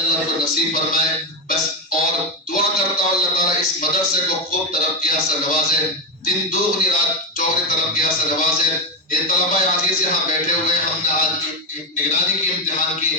अल्लाह को नसीब फरमाए। बस और दुआ करता हूँ अल्लाह ताला इस मदरसे को खूब तरक्कियां से नवाजे, दिन दोगुनी रात चौगुनी तरक्कियां से नवाजे। ये तलबा अजीज यहाँ बैठे हुए हैं, हमने आज निगरानी की इम्तिहान की,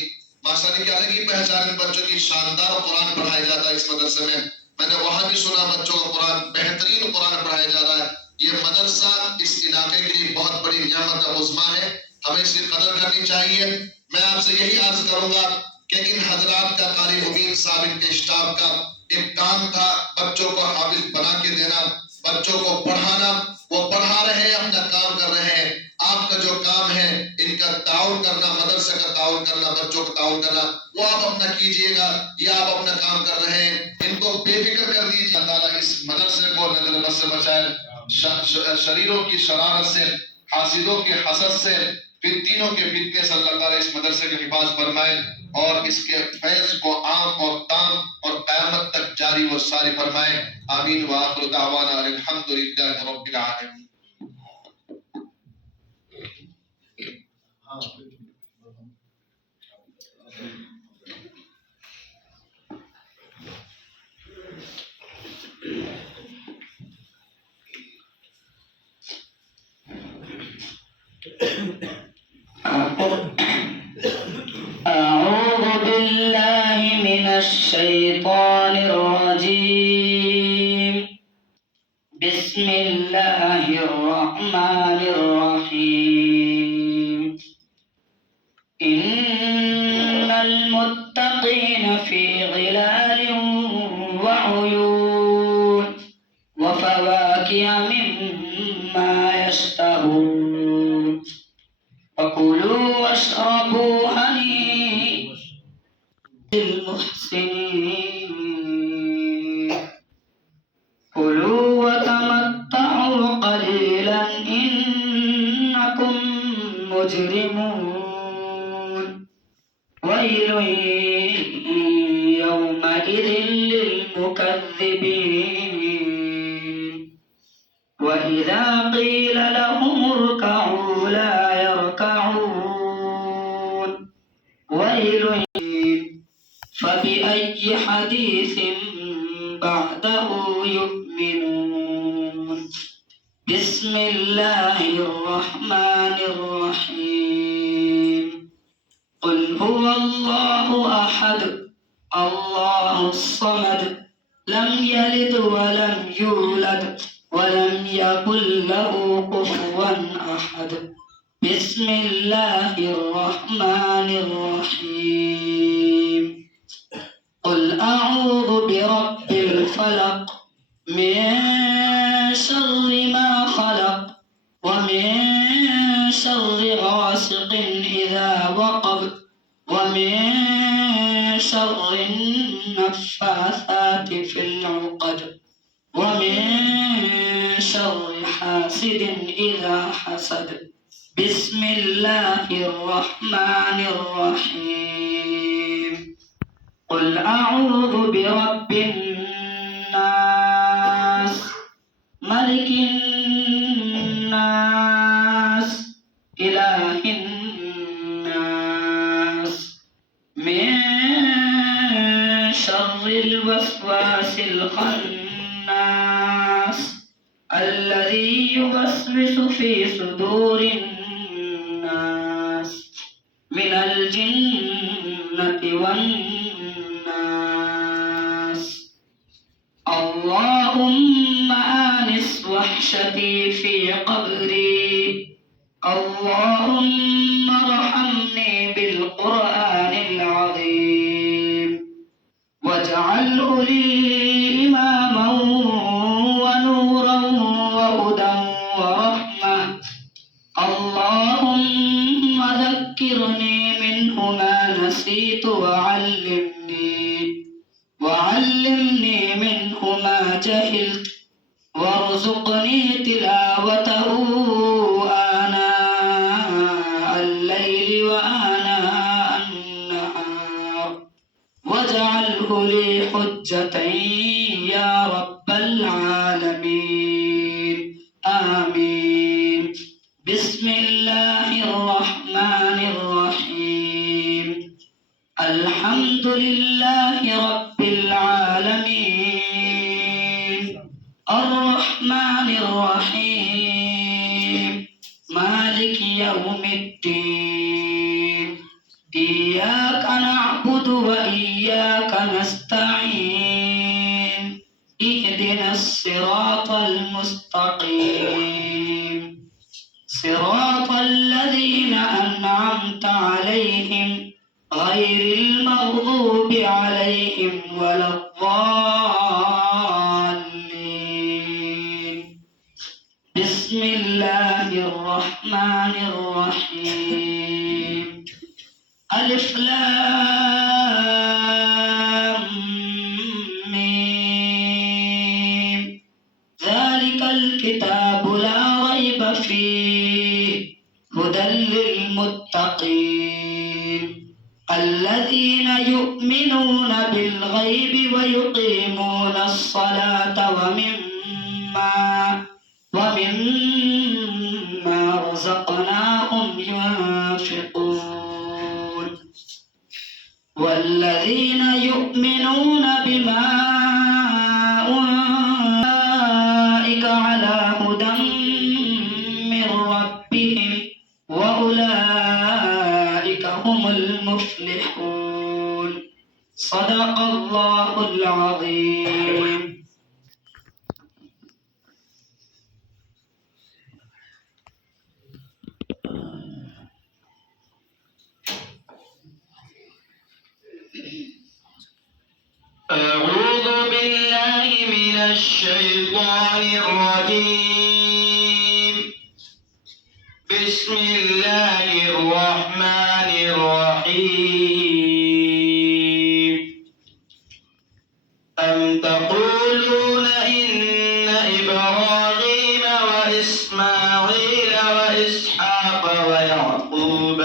माशाअल्लाह की अलग ही पहचान बच्चों की, शानदार कुरान पढ़ाया जाता है इस मदरसे में। मैंने वहां भी सुना बच्चों को कुरान, बेहतरीन कुरान पढ़ाया जा रहा है। ये मदरसा इस इलाके के लिए बहुत बड़ी नियामत उज़्मा है, हमें इसकी कदर करनी चाहिए। मैं आपसे यही अर्ज करूंगा कि इन हजरात का, कारी मुबीन साहब, इनके स्टाफ का एक काम था बच्चों को हाफिज बना के देना, बच्चों को पढ़ाना। वो पढ़ा रहे हैं, अपना काम कर रहे हैं। आपका जो काम है इनका ताउन करना, मदरसे का ताउन करना, बच्चों का ताउन करना, वो आप अपना कीजिएगा। ये आप अपना काम कर रहे हैं, इनको बेफिक्र कर दीजिए। अल्लाह ताला इस मदरसे को नजर बद से बचाए, शरीरों की शरारत से, हासिदों के हसद से, फितनों के फितने से अल्लाह ताला इस मदरसे के हिफाज फरमाए और इसके फैज को आम और ताम और क़यामत तक जारी व सारी फरमाए। आमीन व आखिर दावाना अल्हम्दुलिल्लाहि रब्बिल आलमीन। أعوذ بالله من الشيطان الرجيم. بسم الله الرحمن الرحيم. إن المتقين في ظلال وعيون وفواكه مما يشتهون فكلوا واشربوا هنيئا للمحسنين. كلوا وتمتعوا قليلا إنكم مجرمون. ويل يومئذ للمكذبين. وإذا قيل لهم اركعوا لا يركعون. ويل. فبأي حديث بعده يؤمنون. بسم الله الرحمن الرحيم. قل هو الله أحد الله الصمد لم يلد ولم يولد ولم يكن له كفوا أحد. بسم الله الرحمن الرحيم. قل أعوذ برب الفلق من شر ما خلق ومن شر غاسق إذا وقب ومن شر النفاثات في العقد ومن شر حاسد إذا حسد. بسم الله الرحمن الرحيم. قل أعوذ برب الناس ملك الناس إله الناس من شر الوسواس الخناس الذي يوسوس في صدور الناس من الجنة والناس. اللهم آنس وحشتي في قبري. اللهم ارحمني بالقرآن العظيم واجعله لي إماما ونورا وهدى ورحمة. اللهم ذكرني منه ما نسيت وعلمني منه ما جهلت وارزقني تلاوته آناء الليل وآناء النهار واجعله لي حجة يا رب العالمين. آمين. بسم الله الرحمن الرحيم. الحمد لله رب العالمين الرحمن الرحيم مالك يوم الدين إياك نعبد وإياك نستعين اهدنا الصراط المستقيم صراط الذين أنعمت عليهم غير المغضوب عليهم ولا الضالين بسم الله الرحمن الرحيم ألف لام ميم ذلك الكتاب لا ريب فيه هدى للمتقين الذين يؤمنون بالغيب ويقيمون الصلاة ومما رزقناهم ينفقون والذين يؤمنون بما أولئك على هدى من ربهم وأولئك هم المفلحون صدق الله العظيم. أعوذ بالله من الشيطان الرجيم. بسم الله الرحمن الرحيم. أم تقولون إن إبراهيم وإسماعيل وإسحاق ويعقوب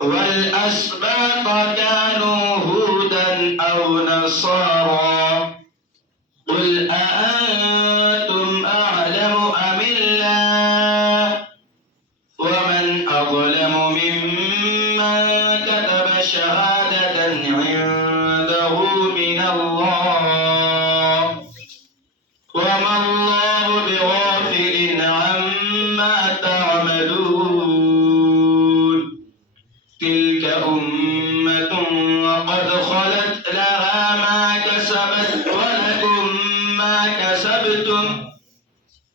والأسباط كانوا هودا أو نصارى قل أأنتم أعلم أم الله ومن أظلم ممن كتب شهادة عنده من الله وما الله بغافل عما تعملون تلك أمة وقد خلت لها ما كسبت ولكم ما كسبتم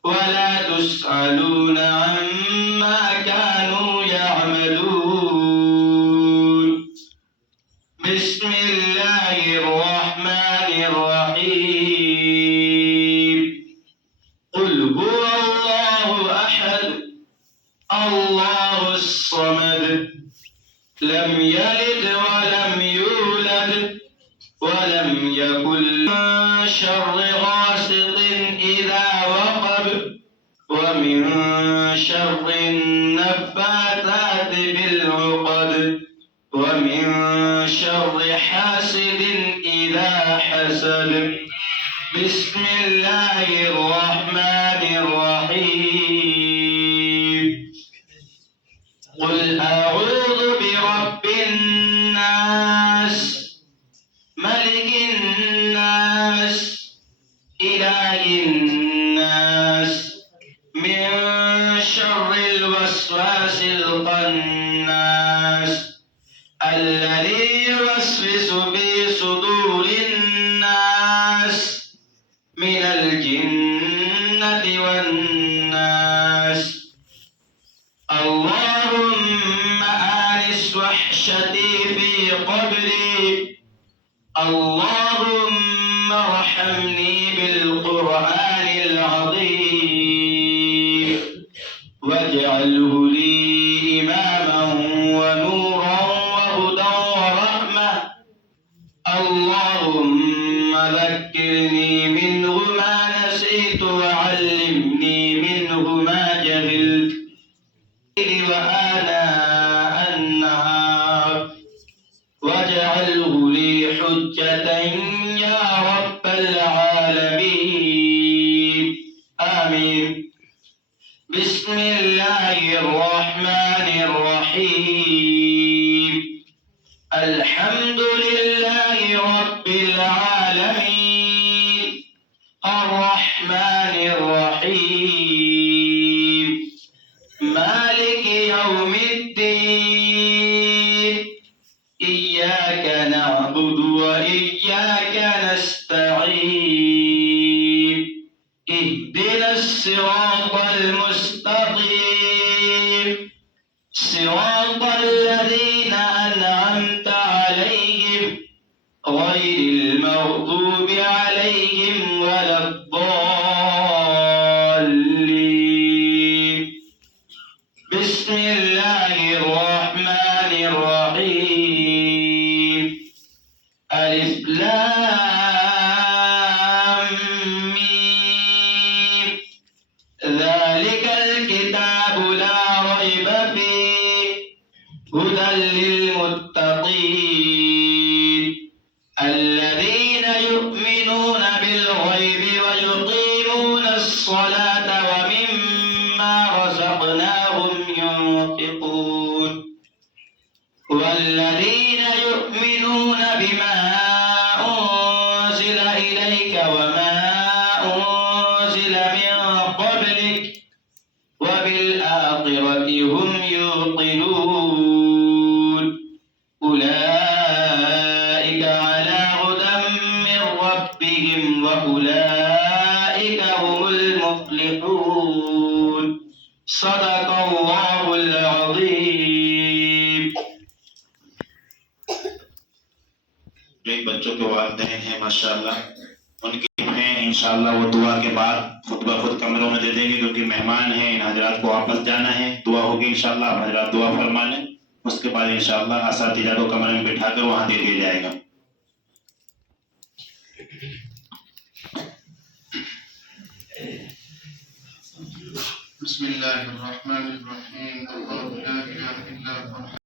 ولا تسألون عما كانوا يعملون. بسم الله الرحمن الرحيم. قل هو الله أحد الله الصمد لم يلد ولم يولد ولم يكن من شر غاسق إذا وقب ومن شر النفاثات بالعقد ومن شر حاسد إذا حسد. بسم الله الرحمن الرحيم. قل أعوذ برب الناس ملك الناس إله الناس من شر الوسواس الخناس الذي يوسوس في صدور الناس من الجنة والناس. اللهم آنس وحشتي في قبري اللهم ارحمني بالقرآن العظيم واجعله لي إماما ونورا وهدى ورحمة. اللهم ذكرني منه ما نسيت وعلمني منه ما جهلت وآناء النهار واجعله لي حجة يا رب العالمين آمين. 'Bismillahirrahmanirrahim. الحمد لله رب العالمين الرحمن الرحيم مالك يوم الدين إياك نعبد وإياك نستعين اهدنا الصراط المستقيم صراط الذين أنعمت عليهم غير المغضوب عليهم ولا الضالين بسم الله الرحمن الرحيم ألف لام ميم ذلك الكتاب لا ريب فيه هدى للمتقين الذين يؤمنون بالغيب ويقيمون الصلاة ومما رزقناهم ينفقون والذين يؤمنون بما أنزل إليك وما أنزل من قبلك وبالآخرة هم يوقنون أولئك على هدى من ربهم وأولئك هم المفلحون صدق الله العظيم एक बच्चों के वालिदैन हैं माशाअल्लाह उनकी हैं इंशाअल्लाह वो दुआ के बाद खुतबा खुद कमरों में दे देंगे क्योंकि मेहमान हैं इन हजरात को वापस जाना है दुआ होगी इंशाअल्लाह आप हजरात दुआ फरमा लें उसके बाद इंशाअल्लाह असातिज़ा को कमरे में बिठाकर वहां दे दिया जाएगा बिस्मिल्लाहिर्रहमानिर्रहीम अल्लाहु ला इलाहा इल्ला हुवा